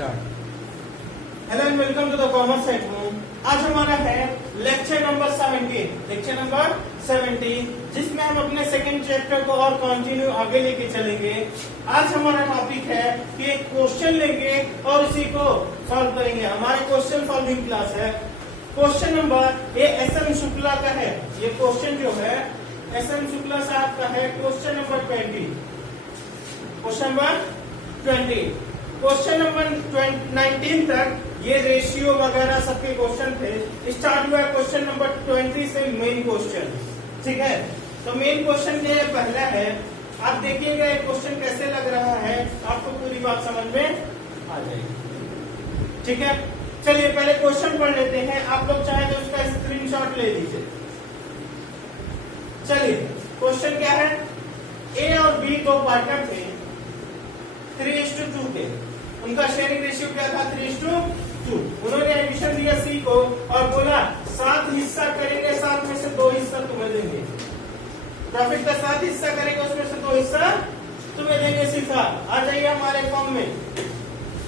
Start. Hello and welcome to the commerce at home. आज हमारा है लेक्चर नंबर 17, जिसमें हम अपने सेकंड चैप्टर को और कंटिन्यू आगे लेके चलेंगे। आज हमारा टॉपिक है कि एक क्वेश्चन लेंगे और इसी को सॉल्व करेंगे। हमारे क्वेश्चन सॉल्विंग क्लास है। क्वेश्चन नंबर ये एस.एम. शुक्ला का है। ये क्वेश्चन जो है एस.एम. शुक्ला साहब का है। Question number 20। क्वेश्चन नंबर 19 तक ये रेशियो वगैरह सबके क्वेश्चन थे। स्टार्ट हुआ क्वेश्चन नंबर 20 से मेन क्वेश्चन। ठीक है, तो मेन क्वेश्चन जो पहला है, आप देखिएगा ये क्वेश्चन कैसे लग रहा है, आपको पूरी बात समझ में आ जाएगी। ठीक है, चलिए पहले क्वेश्चन पढ़ लेते हैं। आप लोग चाहे तो उसका स्क्रीनशॉट ले लीजिए। चलिए क्वेश्चन क्या है, ए और बी दो पार्टनर थे, 3:2 थे। उनका शेयरिंग रेशियो क्या था, 3:2। उन्होंने एडमिशन दिया सी को और बोला 7 हिस्सा करेंगे, 7 में से 2 हिस्सा तुम्हें देंगे। प्रॉफिट का 7 हिस्सा करेंगे, उसमें से 2 हिस्सा तुम्हें देंगे। सीधा आ जाइए हमारे फॉर्म में।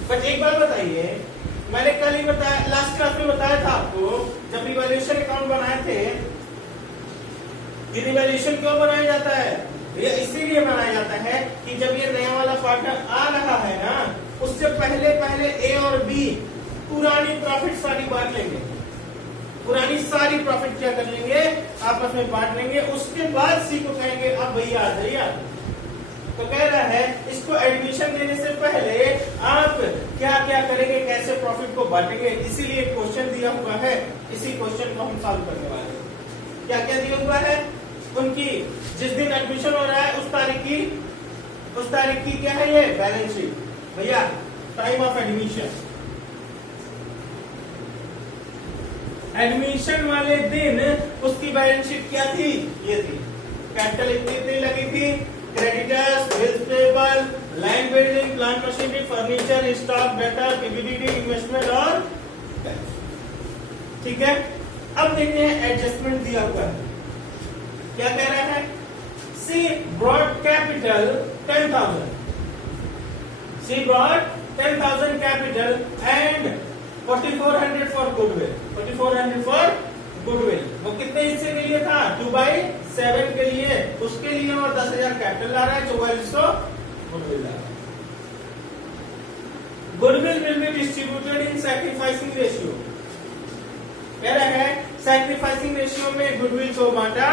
बट एक बार बताइए, मैंने कल ही बताया, लास्ट क्लास में बताया था आपको, जब रिवैल्यूएशन अकाउंट बनाए थे, रिवैल्यूएशन क्यों बनाया जाता है, ये इसीलिए बनाया जाता है कि जब ये नया वाला पार्टनर आ रहा है ना, उससे पहले पहले ए और बी पुरानी प्रॉफिट सारी बांट लेंगे। पुरानी सारी प्रॉफिट क्या कर लेंगे, आपस में बांट लेंगे। उसके बाद सी को कहेंगे अब भैया आ जाइए। तो कह रहा है इसको एडमिशन देने से पहले आप क्या क्या करेंगे, कैसे प्रॉफिट को बांटेंगे, इसीलिए क्वेश्चन दिया हुआ है। इसी क्वेश्चन को हम सॉल्व करने वाले हैं। क्या क्या दिया हुआ है, उनकी जिस दिन एडमिशन हो रहा है उस तारीख की क्या है, ये बैलेंस शीट भैया, टाइम ऑफ एडमिशन वाले दिन उसकी बैलेंस शीट क्या थी, ये थी। कैपिटल इतनी लगी थी, creditors, bills payable, land building, plant machinery, furniture, stock, data, PBDD, investment और ठीक है। अब देखते हैं एडजस्टमेंट दिया हुआ है, क्या कह रहा है, C brought capital 10,000, C brought 10,000 capital and 4,400 for goodwill. 4,400 for goodwill, वो कितने हिस्से के लिए था, 2/7 के लिए, उसके लिए, और 10,000 कैपिटल ला रहा है, 4400 गुडविल ला रहा है। Goodwill will be distributed in sacrificing ratio. कह रहा है सैक्रिफाइसिंग रेशियो में गुडविल को बांटा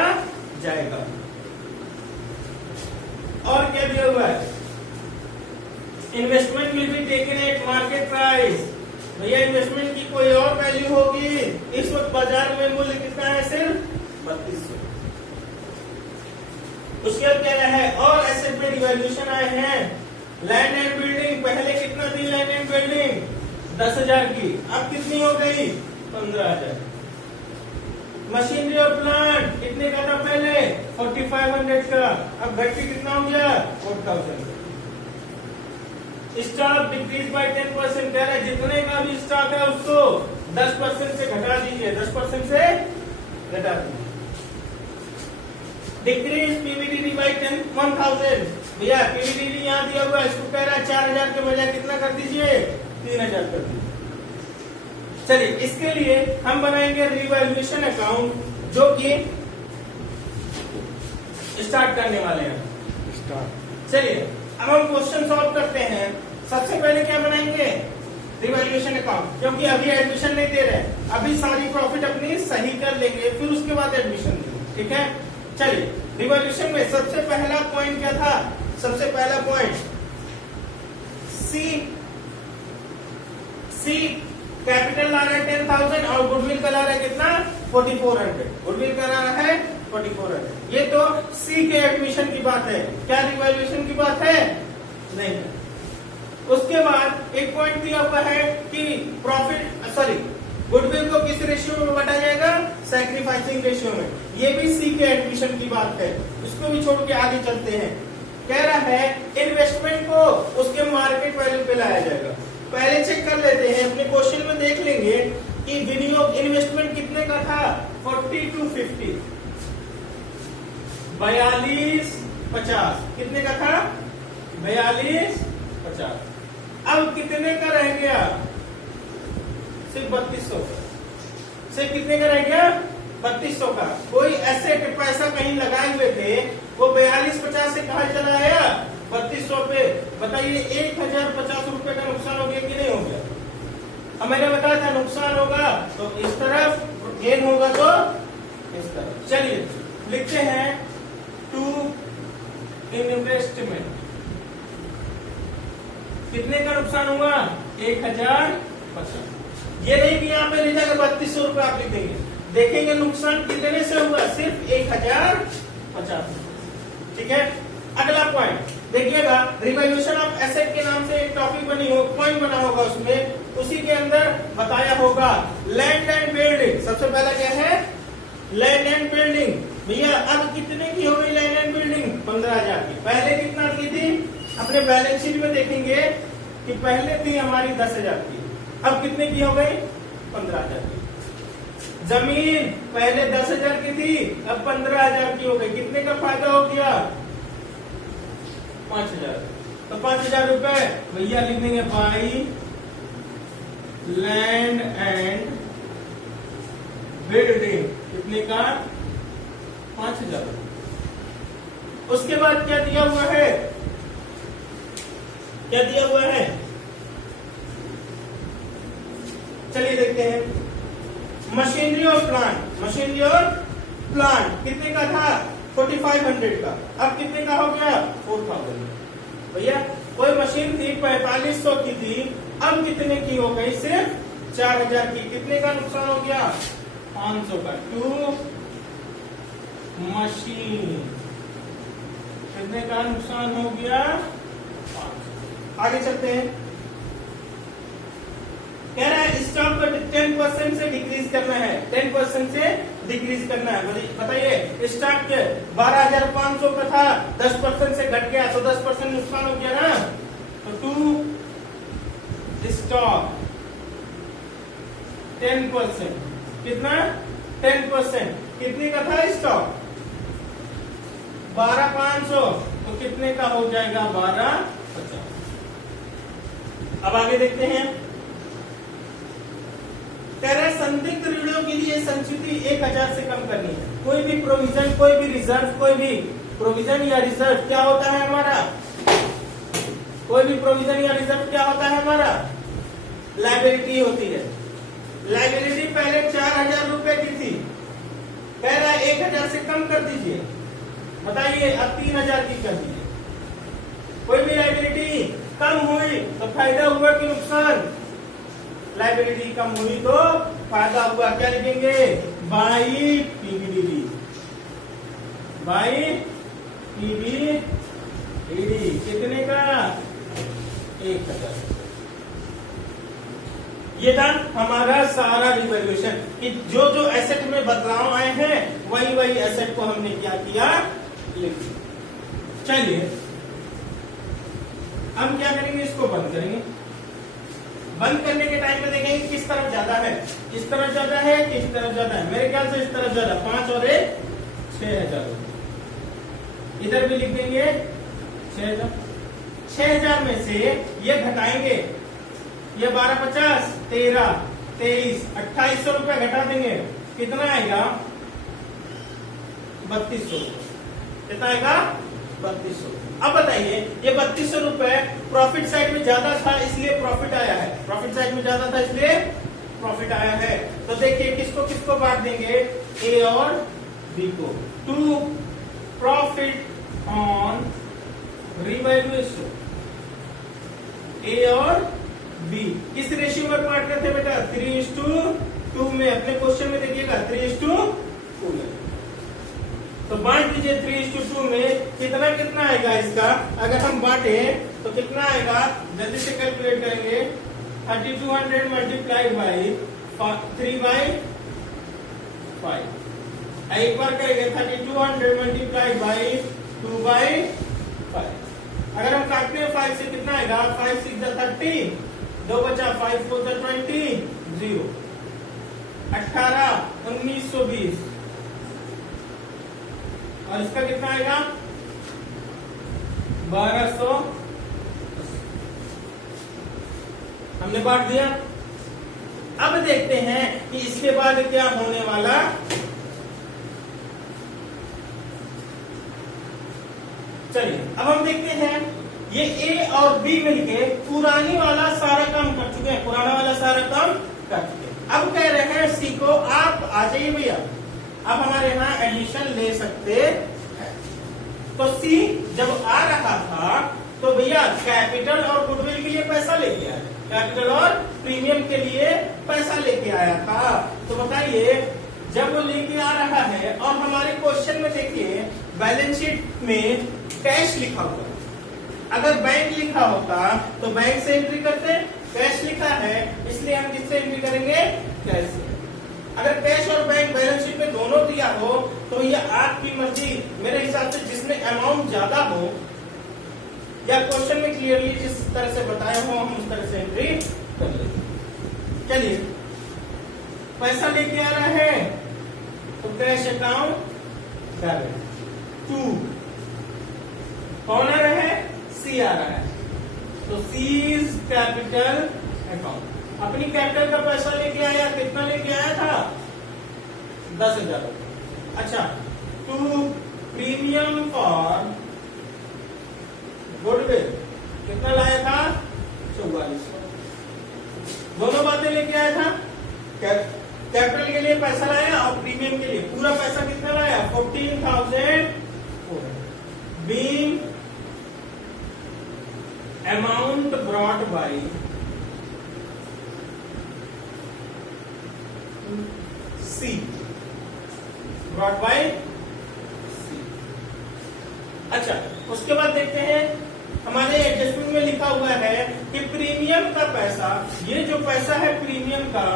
जाएगा। और क्या दिया हुआ है, investment will be taken at market price. भैया इन्वेस्टमेंट की कोई और वैल्यू होगी, इस वक्त बाजार में मूल्य कितना है, सिर्फ 3200। उसके बाद कह रहा है और एसेट में रिवैल्यूएशन आए हैं। लैंड एंड बिल्डिंग, पहले कितना थी लैंड एंड बिल्डिंग, 10,000 की, अब कितनी हो गई, 15,000। मशीनरी और प्लांट कितने का था पहले, 4,500 का, अब घट के कितना हो गया, 4,000। Stock decrease by 10%। कह रहा है जितने का भी स्टॉक है उसको 10% से घटा दीजिए, 10% से घटा दीजिए। Decrease PVDD by 1,000। भैया पीवीडीडी यहाँ दिया हुआ है, इसको कह रहा है 4,000 के बजाय कितना कर दीजिए, 3,000 कर दीजिए। चलिए इसके लिए हम बनाएंगे रिवैल्यूएशन अकाउंट, जो कि स्टार्ट करने वाले हैं। स्टार्ट। चलिए अब हम क्वेश्चन सॉल्व करते हैं। सबसे पहले क्या बनाएंगे, रिवैल्यूएशन अकाउंट, क्योंकि अभी एडमिशन नहीं दे रहे, अभी सारी प्रॉफिट अपनी सही कर लेंगे, फिर उसके बाद एडमिशन देंगे। ठीक है, चलिए रिवैल्यूएशन में सबसे पहला पॉइंट क्या था, सबसे पहला पॉइंट सी कैपिटल ला रहा है 10,000 और गुडविल का ला रहा है कितना, 4,400। गुडविल का ला रहा है 4,400। ये तो सी के एडमिशन की बात है, क्या रिवैल्यूएशन की बात है, नहीं है। उसके बाद एक पॉइंट दिया हुआ है कि गुडविल को किस रेशियो में बांटा जाएगा, सैक्रिफाइसिंग रेशियो में। ये भी सी के एडमिशन की बात है, इसको भी छोड़ के आगे चलते हैं। कह रहा है इन्वेस्टमेंट को उसके मार्केट वैल्यू पे लाया जाएगा। पहले चेक कर लेते हैं, अपने क्वेश्चन में देख लेंगे कि विनियोग इन्वेस्टमेंट कितने का था, 40 to 50, 42-50, कितने का था, 42-50। अब कितने का रह गया? सिर्फ 3200 का। सिर्फ कितने का रह गया? 3200 का। कोई एसेट पैसा कहीं लगाए हुए थे, वो 4250 से कहा चला आया 3200 पे। बताइए 1050 रुपए का नुकसान हो गया कि नहीं हो गया? अब मैंने बताया था नुकसान होगा तो इस तरफ, गेन होगा तो इस तरफ। चलिए लिखते हैं टू इन्वेस्टमेंट। कितने का नुकसान हुआ? 1050। ये नहीं कि यहाँ पे लिखा 3200 रुपए आप लिख देंगे। देखेंगे नुकसान कितने से हुआ? सिर्फ 1050। ठीक है। अगला पॉइंट देखिएगा, रिवैल्यूएशन ऑफ एसेट के नाम से एक टॉपिक बनी हो, पॉइंट बना होगा उसमें, उसी के अंदर बताया होगा लैंड एंड बिल्डिंग। सबसे पहला क्या है? Land and building. भैया अब कितने की हो गई लैंड एंड बिल्डिंग? 15,000 की। पहले कितना की थी? अपने बैलेंस शीट में देखेंगे कि पहले थी हमारी 10,000 की, अब कितने की हो गई? 15,000 की। जमीन पहले 10,000 की थी, अब 15,000 की हो गई। कितने का फायदा हो गया? 5,000। तो 5,000 रुपए भैया लिख देंगे बाई लैंड एंड बिल्डिंग। कितने का? 5,000। उसके बाद क्या दिया हुआ है? क्या दिया हुआ है? चलिए देखते हैं। मशीनरी और प्लांट। मशीनरी और प्लांट कितने का था? 4500 का। अब कितने का हो गया? 4000। भैया कोई मशीन थी 4500 की थी, अब कितने की हो गई? सिर्फ 4000 की। कितने का नुकसान हो गया? 500 का। टू मशीन कितने का नुकसान हो गया? 500। आगे चलते हैं। कह रहा है स्टॉक को 10% से डिक्रीज करना है। 10% से डिक्रीज करना है। बताइए स्टॉक के 12,500 का था, 10% से घट गया तो 10% नुकसान हो गया ना। तो टू स्टॉक 10%। कितना? 10%। कितने का था स्टॉक? 12,500। तो कितने का हो जाएगा? 12,50। अब आगे देखते हैं। तेरह संदिग्ध ऋणों के लिए संचिति 1,000 से कम करनी है। कोई भी प्रोविजन, कोई भी रिजर्व, कोई भी प्रोविजन या रिजर्व क्या होता है हमारा? कोई भी प्रोविजन या रिजर्व क्या होता है हमारा? लायबिलिटी होती है। लायबिलिटी पहले 4,000 रुपए की थी, कह रहा है 1,000 से कम कर दीजिए। बताइए अब 3,000 की कर दीजिए। कोई भी लायबिलिटी कम हुई तो फायदा हुआ कि नुकसान? लायबिलिटी कम हुई तो फायदा हुआ। क्या लिखेंगे? बाई पीबीडीडी। बाई पीबीडीडी कितने का? 1,000। ये था हमारा सारा रिवैल्यूएशन कि जो जो एसेट में बदलाव आए हैं वही वही एसेट को हमने क्या किया? लिख दिया। चलिए हम क्या करेंगे? इसको बंद करेंगे। बंद करने के टाइम में देखेंगे किस तरफ ज्यादा है। इस तरफ ज्यादा है कि इस तरफ ज्यादा है? मेरे ख्याल से इस तरफ ज्यादा। 5 और 1 6,000। इधर भी लिख देंगे 6,000। 6,000 में से ये घटाएंगे, ये 12,50 13 23 2,800 रुपए घटा देंगे। कितना आएगा? 3200। कितना आएगा? 3200। अब बताइए ये 3200 रुपए प्रॉफिट साइड में ज्यादा था इसलिए प्रॉफिट आया है। प्रॉफिट साइड में ज्यादा था इसलिए प्रॉफिट आया है। तो देखिए किसको किसको बांट देंगे? ए और बी को। टू प्रॉफिट ऑन रिवैल्यूएशन ए और बी किस रेशियो में बांट रहे थे बेटा? 3:2 में। अपने क्वेश्चन में देखिएगा 3:2 में। तो बांट दीजिए 3:2 में। कितना कितना आएगा इसका? अगर हम बांटे तो कितना आएगा? जल्दी से कैलकुलेट करेंगे। 3200 मल्टीप्लाइड बाई 3/5। एक बार करेंगे 3200 मल्टीप्लाइड बाई 2/5। अगर हम काटते हैं 5 से कितना आएगा? 5 6 30, 2 बचा 5 4 20, 0 18 1920। और इसका कितना आएगा? 1200। हमने बांट दिया। अब देखते हैं कि इसके बाद क्या होने वाला। चलिए अब हम देखते हैं ये ए और बी मिलके पुरानी वाला सारा काम कर चुके हैं, पुराना वाला सारा काम कर चुके हैं। अब कह रहे हैं सी को आप आ जाइए भैया, अब हमारे यहाँ एडमिशन ले सकते हैं। तो सी जब आ रहा था तो भैया कैपिटल और गुडविल के लिए पैसा लेके आया, कैपिटल और प्रीमियम के लिए पैसा लेके आया था। तो बताइए जब वो लेके आ रहा है और हमारे क्वेश्चन में देखिए बैलेंस शीट में कैश लिखा हुआ है, अगर बैंक लिखा होता तो बैंक से एंट्री करते, कैश लिखा है इसलिए हम किससे एंट्री करेंगे, कैश से। अगर कैश और बैंक बैलेंस शीट में दोनों दिया हो तो ये आपकी मर्जी, मेरे हिसाब से जिसमें अमाउंट ज्यादा हो या क्वेश्चन में क्लियरली जिस तरह से बताया हो हम उस तरह से एंट्री कर लेते। चलिए पैसा लेके आ रहा है तो कैश अकाउंट डेबिट टू, कौन आ रहा है, सी आ रहा है, तो सी इज कैपिटल अकाउंट। अपनी कैपिटल का पैसा लेके आया, कितना लेके आया था, 10,000 रुपये। अच्छा, टू प्रीमियम फॉर गुडविल कितना लाया था, 4400। दोनों बातें लेके आया था, कैपिटल के लिए पैसा लाया और प्रीमियम के लिए पूरा पैसा कितना लाया, 14,000 being amount brought by C, brought by C. अच्छा, उसके बाद देखते हैं हमारे एडजस्टमेंट में लिखा हुआ है कि प्रीमियम का पैसा, ये जो पैसा है प्रीमियम का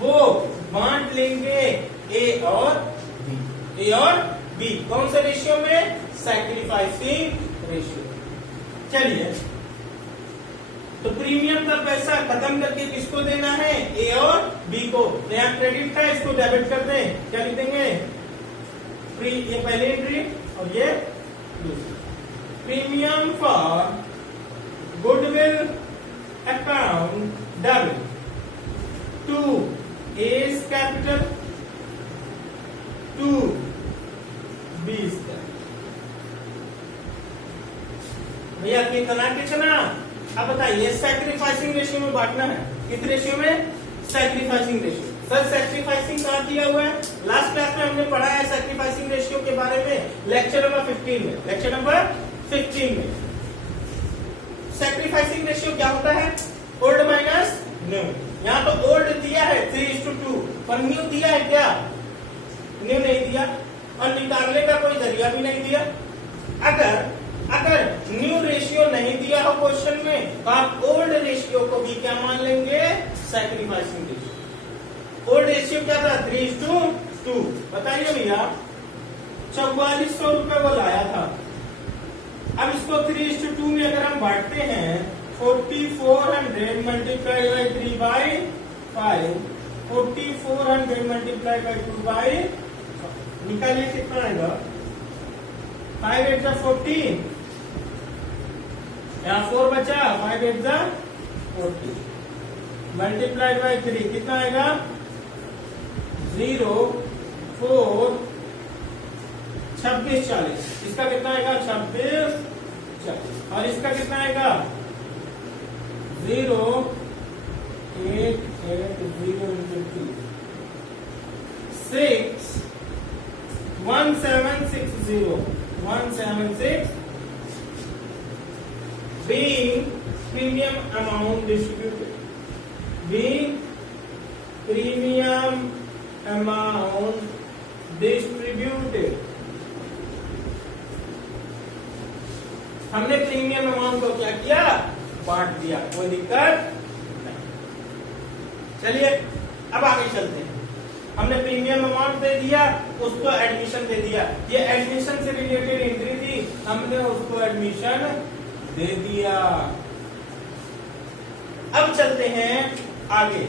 वो बांट लेंगे ए और बी, ए और बी कौन से रेशियो में, सैक्रिफाइसिंग रेशियो। चलिए तो प्रीमियम का पैसा खत्म करके किसको देना है, ए और बी को। यहाँ क्रेडिट था, इसको डेबिट कर दें, क्या लिख देंगे, ये पहली एंट्री और ये दूसरी। Premium for goodwill account debit to A's capital to B's capital. भैया कितना कितना, अब बताइए सैक्रिफाइसिंग रेशियो में बांटना है, किस रेशियो में, सैक्रिफाइसिंग रेशियो। सर सैक्रिफाइसिंग कहाँ दिया हुआ है, लास्ट क्लास में हमने पढ़ा है सैक्रिफाइसिंग रेशियो के बारे में, लेक्चर नंबर 15 में, लेक्चर नंबर 15 में। सैक्रिफाइसिंग रेशियो क्या होता है, ओल्ड माइनस न्यू। यहाँ तो ओल्ड दिया है 3:2 पर न्यू दिया है क्या, न्यू नहीं दिया और निकालने का कोई जरिया भी नहीं दिया। अगर न्यू रेशियो नहीं दिया हो क्वेश्चन में तो आप ओल्ड रेशियो को भी क्या मान लेंगे, सैक्रिफाइसिंग रेशियो। ओल्ड रेशियो क्या था, 3:2। बताइए भैया 4400 रुपए वो लाया था। अब इसको 3:2 में अगर हम बांटते हैं, 4400 मल्टीप्लाई बाई 3/5, 4400 मल्टीप्लाई बाई 2/5, निकालिए कितना आएगा, 5 8 जा 14, यहाँ 4 बचा, 5 8 जा 40 मल्टीप्लाइड बाई 3 कितना आएगा, 0 4 26 40। इसका कितना आएगा, 26 40 और इसका कितना आएगा, 0 8 8 0 into 6 1760 176 being premium amount distributed, being premium amount distributed। हमने प्रीमियम अमाउंट को क्या किया, बांट दिया, कोई दिक्कत नहीं। चलिए अब आगे चलते हैं। हमने प्रीमियम अमाउंट दे दिया, उसको एडमिशन दे दिया, ये एडमिशन से रिलेटेड एंट्री थी, हमने उसको एडमिशन दे दिया। अब चलते हैं आगे।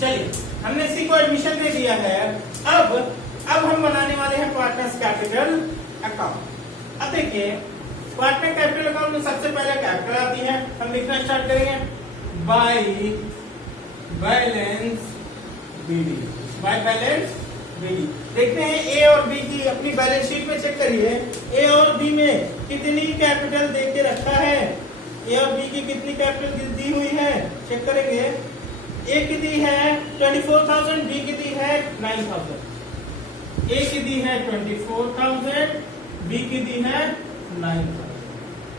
चलिए हमने इसी को एडमिशन दे दिया है। अब हम बनाने वाले हैं पार्टनर्स कैपिटल अकाउंट। अब देखिए पार्टनर कैपिटल अकाउंट में सबसे पहले कैपिटल आती है, लिखना स्टार्ट करेंगे, by balance BD, by balance BD. देखते हैं ए और बी की अपनी बैलेंस शीट में चेक करिए, ए और बी में कितनी कैपिटल दे के रखा है, ए और बी की कितनी कैपिटल दी हुई है चेक करेंगे। ए की दी है 24,000, बी की दी है 9,000। ए की दी है 24,000, बी की दी है 9,000।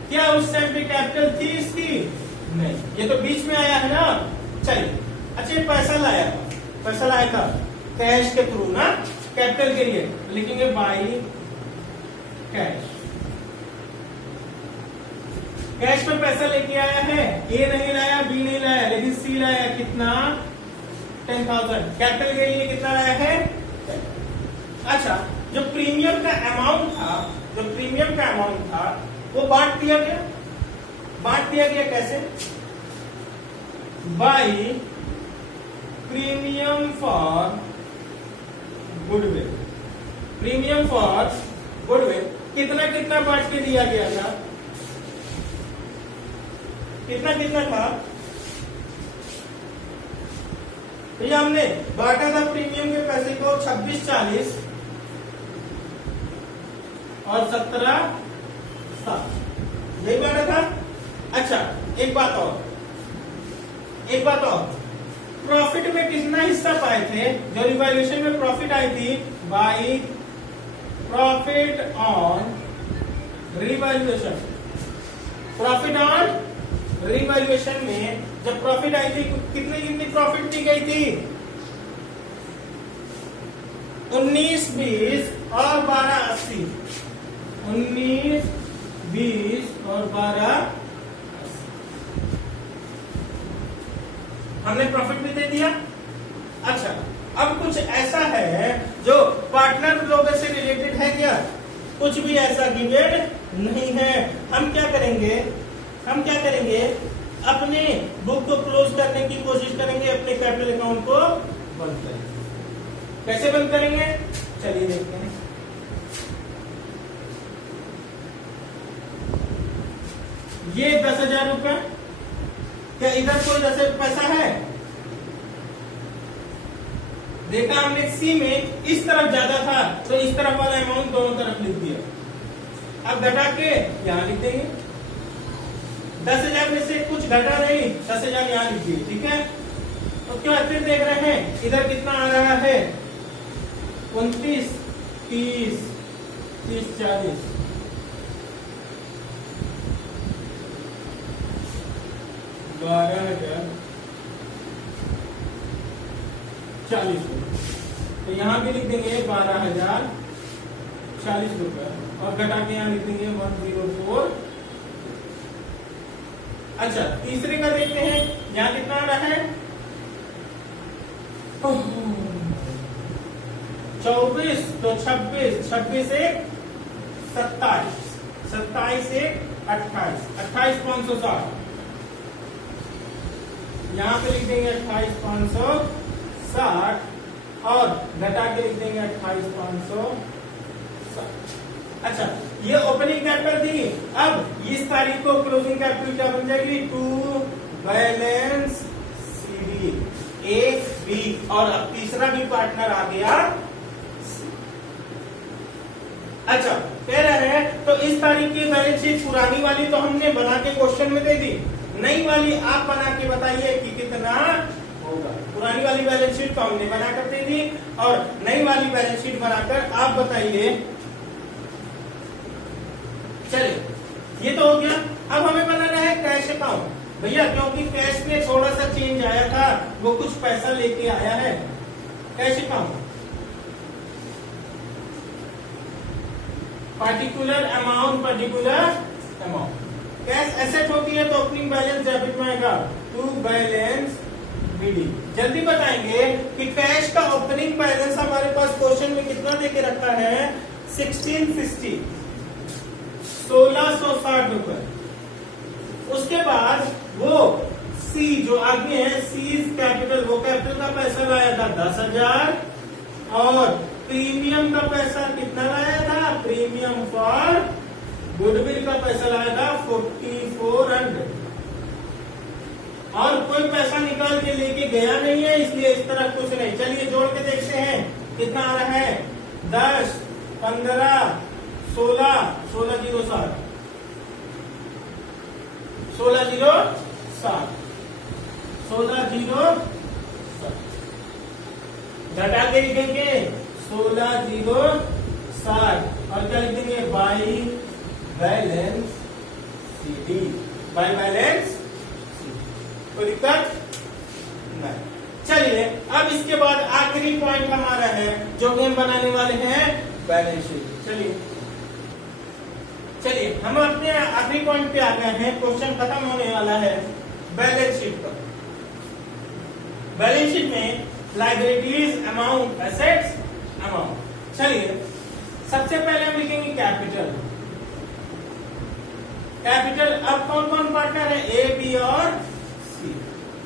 क्या उस टाइम पे कैपिटल थी इसकी? नहीं, ये तो बीच में आया है ना। चलिए, अच्छा पैसा लाया था, पैसा लाया था कैश के थ्रू ना, कैपिटल के लिए लिखेंगे बाई कैश। कैश में पैसा लेके आया है, ए नहीं लाया, बी नहीं लाया, लेकिन सी लाया। कितना? 10,000। कैपिटल के लिए कितना लाया है? अच्छा, जो प्रीमियम का अमाउंट था, जो प्रीमियम का अमाउंट था वो बांट दिया गया। बांट दिया गया कैसे? By premium for goodwill. Premium for goodwill कितना कितना बांट के दिया गया था? कितना कितना था भैया? हमने बांटा था प्रीमियम के पैसे को 26-40 और 17-7, यही बांटा था। अच्छा, एक बात और, प्रॉफिट में कितना हिस्सा पाए थे? जो रिवैल्यूएशन में प्रॉफिट आई थी, by profit on revaluation. Profit on revaluation में जब प्रॉफिट आई थी, कितनी कितनी प्रॉफिट दी गई थी? 19, 20 और 12, 80। 19, 20 और 12, हमने प्रॉफिट भी दे दिया। अच्छा, अब कुछ ऐसा है जो पार्टनर लोगों से रिलेटेड है क्या? कुछ भी ऐसा गिवन नहीं है। हम क्या करेंगे? अपने बुक को क्लोज करने की कोशिश करेंगे, अपने कैपिटल अकाउंट को बंद करेंगे। कैसे बंद करेंगे? चलिए देखते हैं। ये 10,000 रुपए, क्या इधर कोई 10 पैसा है? देखा हमने सी में इस तरफ ज्यादा था तो इस तरफ वाला अमाउंट दोनों तरफ लिख दिया। अब घटा के यहां लिख देंगे। 10,000 में से कुछ घटा रही, 10,000 यहां लिख दिए, ठीक है। तो क्या फिर देख रहे हैं इधर कितना आ रहा है? 29, 30, 40, 12,000 40 रुपए। तो यहां भी लिख देंगे 12,000 40 रुपए और घटा के यहां लिख देंगे 104। अच्छा, तीसरे का देखते हैं, यहां कितना आ रहा है? 24, तो 26, 26 से 27, 27 से 28, 28,560। यहां पे लिख देंगे 28,560 और घटा के लिख देंगे 28,560। अच्छा, ये ओपनिंग कैपिटल थी। अब इस तारीख को क्लोजिंग कैपिटल क्या बन जाएगी? To balance CD, A B, और अब तीसरा भी पार्टनर आ गया। अच्छा, कह रहे हैं तो इस तारीख की बैलेंस शीट पुरानी वाली तो हमने बना के क्वेश्चन में दे दी, नई वाली आप बना के बताइए कि कितना होगा। पुरानी वाली बैलेंस शीट तो हमने बना कर दे दी और नई वाली बैलेंस शीट बनाकर आप बताइए। चलिए, ये तो हो गया। अब हमें बनाना है कैश अकाउंट भैया, क्योंकि कैश में थोड़ा सा चेंज आया था, वो कुछ पैसा लेके आया है। Cash account, particular amount, cash asset होती है तो ओपनिंग बैलेंस डेबिट में आएगा, टू बैलेंस बीडी। जल्दी बताएंगे कि कैश का ओपनिंग बैलेंस हमारे पास क्वेश्चन में कितना देके रखा है? 1650, 1660 रुपए। उसके बाद वो सी जो आगे है, सीज कैपिटल, वो कैपिटल का पैसा लाया था 10,000 और प्रीमियम का पैसा कितना लाया था? प्रीमियम फॉर गुडविल का पैसा लाया था 4,400। और कोई पैसा निकाल के लेके गया नहीं है, इसलिए इस तरह कुछ नहीं। चलिए जोड़ के देखते हैं कितना आ रहा है। 10, 15, 16, 16 0 7, 16 0 7, 16 0 7, घटा के लिखेंगे 16 0 7 और क्या लिखेंगे by balance CD, by balance CD। कोई दिक्कत नहीं। चलिए अब इसके बाद आखिरी पॉइंट हमारा है जो कि हम बनाने वाले हैं बैलेंस शीट। चलिए हम अपने आखिरी पॉइंट पे आ गए हैं। क्वेश्चन खत्म होने वाला है बैलेंस शीट पर। बैलेंस शीट में लायबिलिटीज अमाउंट, एसेट्स अमाउंट। चलिए सबसे पहले हम लिखेंगे कैपिटल। कैपिटल अब कौन कौन पार्टनर है? ए बी और सी,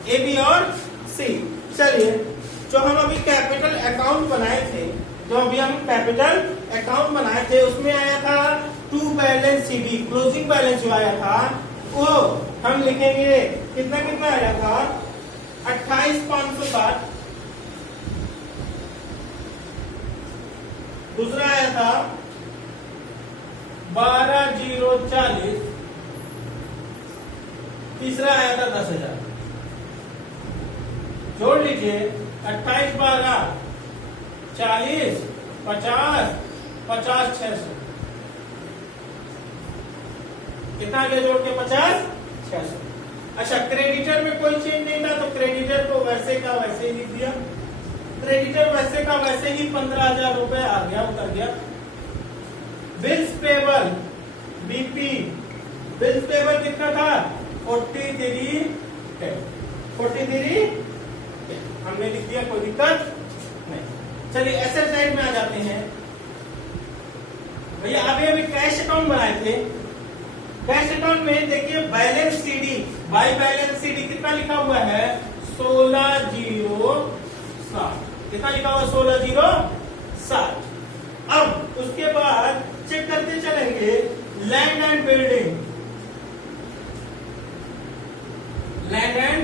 ए बी और सी। चलिए जो हम अभी कैपिटल अकाउंट बनाए थे, उसमें आया था to balance CD, closing balance जो आया था वो हम लिखेंगे कितना कितना आया था 28,560। दूसरा आया था 12,040। तीसरा आया था 10,000। जोड़ लीजिए 28 12 40 50 50 600। कितना आगे जोड़ के 50 600। अच्छा क्रेडिटर में कोई चेंज नहीं था तो क्रेडिटर को वैसे का वैसे ही लिख दिया। क्रेडिटर वैसे का वैसे ही 15,000 रुपए आ गया, उतर गया। Bills payable BP, bills payable कितना था 43 हमने लिख दिया, कोई दिक्कत नहीं। चलिए एसेट साइड में आ जाते हैं भैया। अभी कैश अकाउंट बनाए थे। कैश अकाउंट में देखिए balance CD, by balance CD कितना लिखा हुआ है 16,060। कितना लिखा हुआ 16,060। अब उसके बाद चेक करते चलेंगे land and building. Land and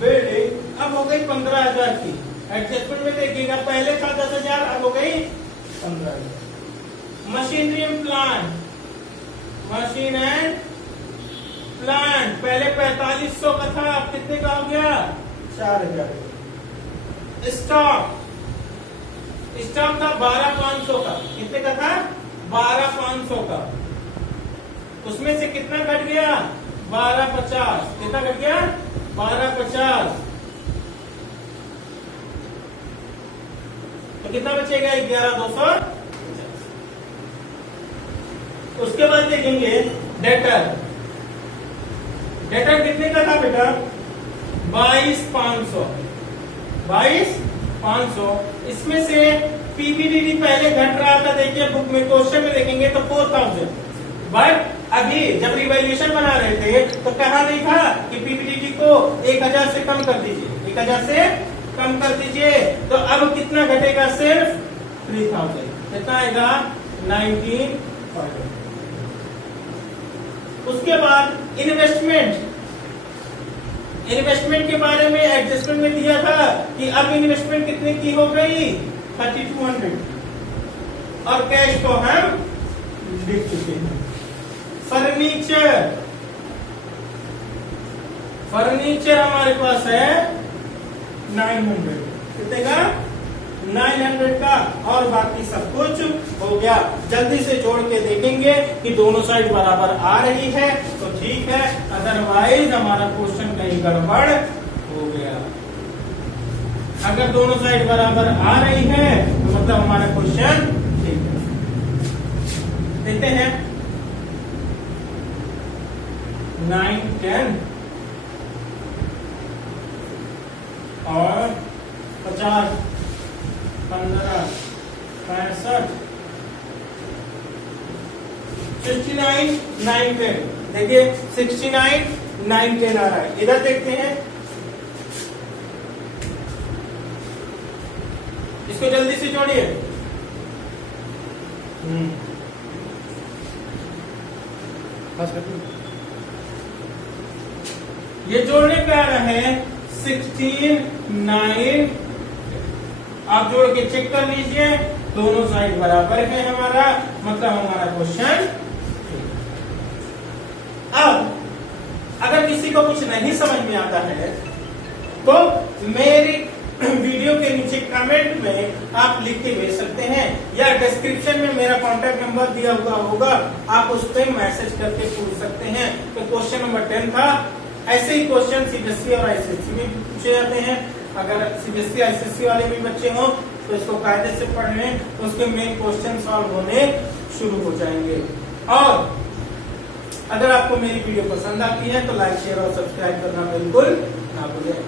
building अब हो गई 15,000 की। एडजस्टमेंट में देखिएगा पहले था 10,000, अब हो गई 15,000। Machinery and plant, machine and plant पहले 4500 का था, अब कितने का हो गया 4,000। स्टॉक, स्टॉक था 12,500 का। कितने का था 12,500 का। उसमें से कितना घट गया 12,50। कितना घट गया 12,50। तो कितना बचेगा 11,250। उसके बाद देखेंगे डेटर। डेटर कितने का था बेटा 22,500। 22,500। इसमें से पीबीडीडी पहले घट रहा था, देखिए बुक में क्वेश्चन में देखेंगे तो 4,000। बट अभी जब रिवैल्यूएशन बना रहे थे तो कहा नहीं था कि पीबीडीडी को 1,000 से कम कर दीजिए, 1,000 से कम कर दीजिए। तो अब कितना घटेगा सिर्फ 3,000। कितना आएगा 19,500। उसके बाद इन्वेस्टमेंट, इन्वेस्टमेंट के बारे में एडजस्टमेंट में दिया था कि अब इन्वेस्टमेंट कितने की हो गई 3,200 और कैश को हम लिख चुके हैं। फर्नीचर, फर्नीचर हमारे पास है 900। कितने का 900 का और बाकी सब कुछ हो गया। जल्दी से जोड़ के देखेंगे कि दोनों साइड बराबर आ रही है तो ठीक है, अदरवाइज हमारा क्वेश्चन कहीं गड़बड़ हो गया। अगर दोनों साइड बराबर आ रही है तो मतलब हमारा क्वेश्चन ठीक है। देखते हैं 9 10 और 50 15 65 69 9 10। देखिए 69 9 10 आ रहा है। इधर देखते हैं, इसको जल्दी से जोड़िए। ये जोड़ने पे आ रहा है 16, 9। आप जोड़ के चेक कर लीजिए, दोनों साइड बराबर है हमारा, मतलब हमारा क्वेश्चन। अब अगर किसी को कुछ नहीं समझ में आता है तो मेरी वीडियो के नीचे कमेंट में आप लिख के भेज सकते हैं, या डिस्क्रिप्शन में मेरा कॉन्टेक्ट नंबर दिया हुआ होगा, आप उस पर मैसेज करके पूछ सकते हैं। तो क्वेश्चन नंबर 10 था। ऐसे ही क्वेश्चन सीबीएसई और आईसीएसई में पूछे जाते हैं। अगर सीबीएसई आईसीएसई वाले भी बच्चे हों तो इसको कायदे से पढ़ लें, तो उसके मेन क्वेश्चन सॉल्व होने शुरू हो जाएंगे। और अगर आपको मेरी वीडियो पसंद आती है तो लाइक, शेयर और सब्सक्राइब करना बिल्कुल ना भूलें।